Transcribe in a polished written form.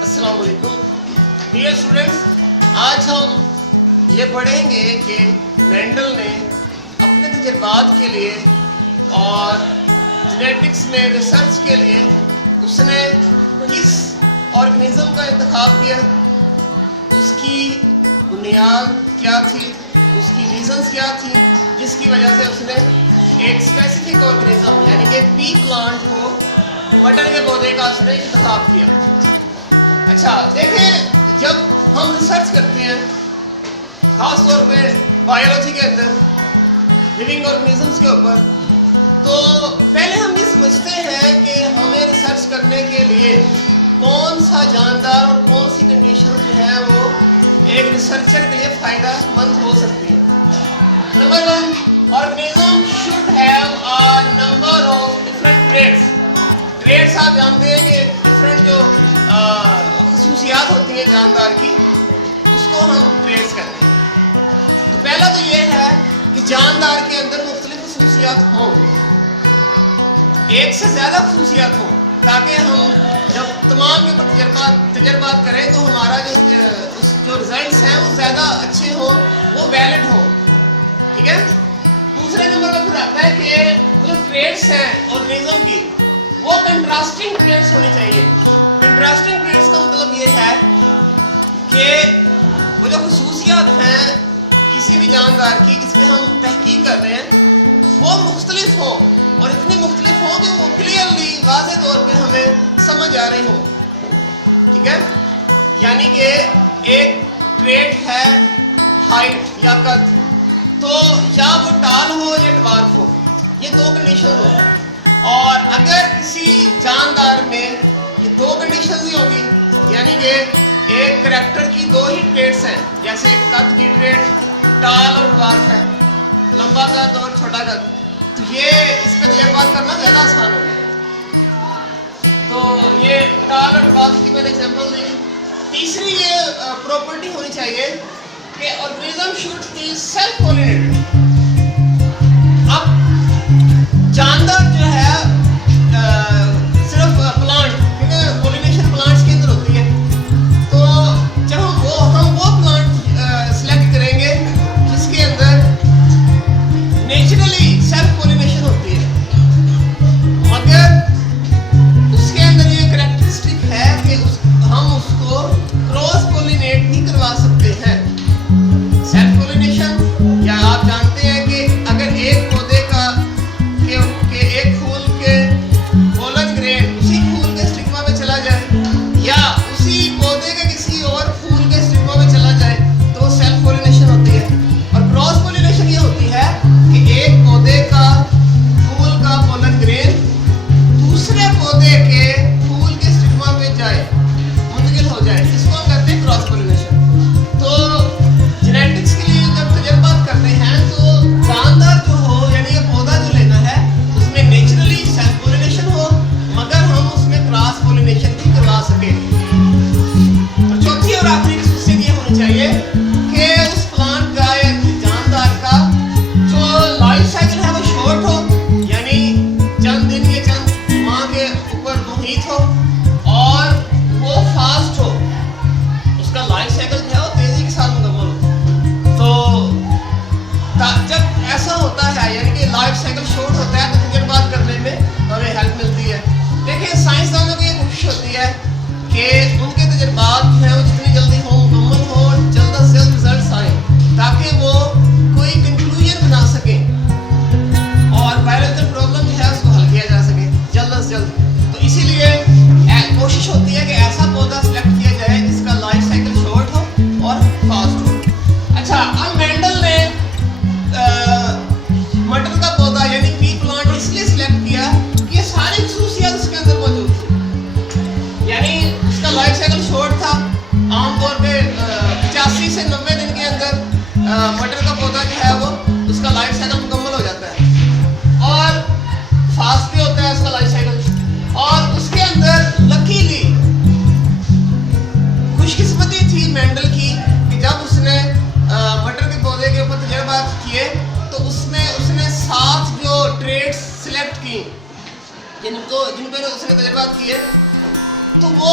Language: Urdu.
السلام علیکم ڈیئر اسٹوڈنٹس، آج ہم یہ پڑھیں گے کہ مینڈل نے اپنے تجربات کے لیے اور جینیٹکس میں ریسرچ کے لیے اس نے کس آرگنیزم کا انتخاب کیا، اس کی بنیاد کیا تھی، اس کی ریزنز کیا تھی جس کی وجہ سے اس نے ایک اسپیسیفک آرگنیزم یعنی کہ پی پلانٹ کو مٹر کے پودے کا اس نے انتخاب کیا۔ اچھا دیکھیں، جب ہم ریسرچ کرتے ہیں خاص طور پہ بایولوجی کے اندر لیونگ آرگنیزمس کے اوپر، تو پہلے ہم یہ سمجھتے ہیں کہ ہمیں ریسرچ کرنے کے لیے کون سا جاندار اور کون سی کنڈیشن جو ہے وہ ایک ریسرچر کے لیے فائدہ مند ہو سکتی ہے۔ Number 1، organism should have a number of different traits. آپ جانتے ہیں کہ ڈفرنٹ جو خصوصیات ہوتی ہیں جاندار کی، اس کو ہم ٹریٹس کہتے ہیں۔ تو پہلا تو یہ ہے کہ جاندار کے اندر مختلف خصوصیات ہوں، ایک سے زیادہ خصوصیات ہوں، تاکہ ہم جب تمام کے اوپر تجربات کریں تو ہمارا جو ریزلٹس ہیں وہ زیادہ اچھے ہوں، وہ ویلڈ ہوں، ٹھیک ہے۔ دوسرے نمبر پر پھر آتا ہے کہ جو ٹریٹس ہیں آرگنیزم کی، وہ کنٹراسٹنگ ٹریٹس ہونی چاہیے۔ کنٹراسٹنگ ٹریٹس کا مطلب یہ ہے کہ وہ جو خصوصیات ہیں کسی بھی جاندار کی جس پہ ہم تحقیق کر رہے ہیں، وہ مختلف ہوں، اور اتنی مختلف ہوں کہ وہ کلیئرلی واضح طور پہ ہمیں سمجھ آ رہی ہوں، ٹھیک ہے۔ یعنی کہ ایک ٹریٹ ہے ہائٹ یا قد، تو یا وہ ٹال ہو یا ڈوارف ہو، یہ دو کنڈیشن ہو، اور اگر کسی جاندار میں یہ دو کنڈیشنز ہی ہوں گی، یعنی کہ ایک کریکٹر کی دو ہی ٹریٹس ہیں، جیسے قد کی ٹریٹ ٹال اور ڈوارف ہے، لمبا قد اور چھوٹا قد، تو یہ اس پہ تجربات کرنا زیادہ آسان ہو گیا۔ تو یہ ٹال اور ڈوارف کی میں نے ایگزامپل دی۔ تیسری یہ پراپرٹی ہونی چاہیے کہ آرگنیزم شوڈ بی سیلف پولینیٹڈ۔ اب جاندار جو ہے صرف پلانٹ، کیونکہ پولینیشن پلانٹس کے اندر ہوتی ہے، تو جب ہم وہ پلانٹ سلیکٹ کریں گے جس کے اندر نیچرلی سیلف پولینیشن ہوتی ہے، مگر اس کے اندر یہ کریکٹرسٹک ہے کہ ہم اس کو کراس پولینیٹ نہیں کروا سکتے ہیں۔ سیلف پولینیشن، یا آپ جانتے ہیں کہ اگر ایک پودے کا ایک پھول کے پولن گرین اسی پھول کے اسٹگما میں چلا جائے یا اسی پودے کے کسی اور پھول کے اسٹگما میں چلا جائے تو وہ سیلف پولینیشن ہوتی ہے۔ اور کراس پولینیشن یہ ہوتی ہے کہ ایک پودے کا پھول کا پولن گرین دوسرے پودے کے پھول کے اسٹگما میں جائے، منتقل ہو جائے، اس کو ہم کہتے ہیں کراس پولینیشن۔ تو جینیٹکس کے لیے جب تجربات کرتے ہیں تو جاندار جو ہو، یعنی یہ پودا جو لینا ہے، اس میں نیچرلی سیلف پولینیشن ہو، مگر ہم اس میں کراس پولینیشن بھی کروا سکیں۔ اور چوتھی اور آخری خصوصیت یہ ہونی چاہیے کہ اس پلانٹ کا یا جاندار کا جو لائف سائیکل ہے وہ شارٹ ہو، یعنی چند دن یا چند ماہ کے اوپر محیط ہو، اور وہ فاسٹ ہو، اس کا لائف سائیکل جو ہے وہ تیزی کے ساتھ مکمل ہو۔ تو جب ایسا ہوتا ہے، یعنی کہ لائف سائیکل شارٹ ہوتا ہے، تو تجربات کرنے میں ہمیں ہیلپ ملتی ہے۔ دیکھیں، سائنسدانوں کی یہ کوشش ہوتی ہے کہ ان کے تجربات جو ہیں وہ جتنی جلدی ہوں، مکمل ہوں، جلد از جلد ریزلٹس آئیں، تاکہ وہ کوئی کنکلوژن بنا سکیں اور بایولوجیکل پرابلم جو ہے اس کو حل کیا جا سکے جلد از جلد۔ تو اسی لیے کوشش ہوتی ہے کہ ایسا پودا سلیکٹ کیا جائے جس کا لائف سائیکل شارٹ ہو اور فاسٹ ہو۔ اچھا، اب مینڈل نے مٹر کا پودا یعنی پی پلانٹ اس لیے سلیکٹ کیا کہ یہ ساری خصوصیات اس کے اندر موجود تھی، یعنی اس کا لائف سائیکل شارٹ تھا، عام طور پہ 85 سے 90 دن کے اندر مٹر کا پودا جو ہے وہ اس کا لائف سائیکل مکمل ہو جاتا ہے، اور فاسٹ بھی ہوتا ہے اس کا لائف سائیکل۔ اور اس کے اندر لکیلی خوش قسمتی تھی مینڈل کی کہ جب اس نے مٹر کے پودے کے اوپر تجربات کیے تو اس نے 7 جو ٹریٹس سلیکٹ کی جن پہ اس نے تجربات کیے، تو وہ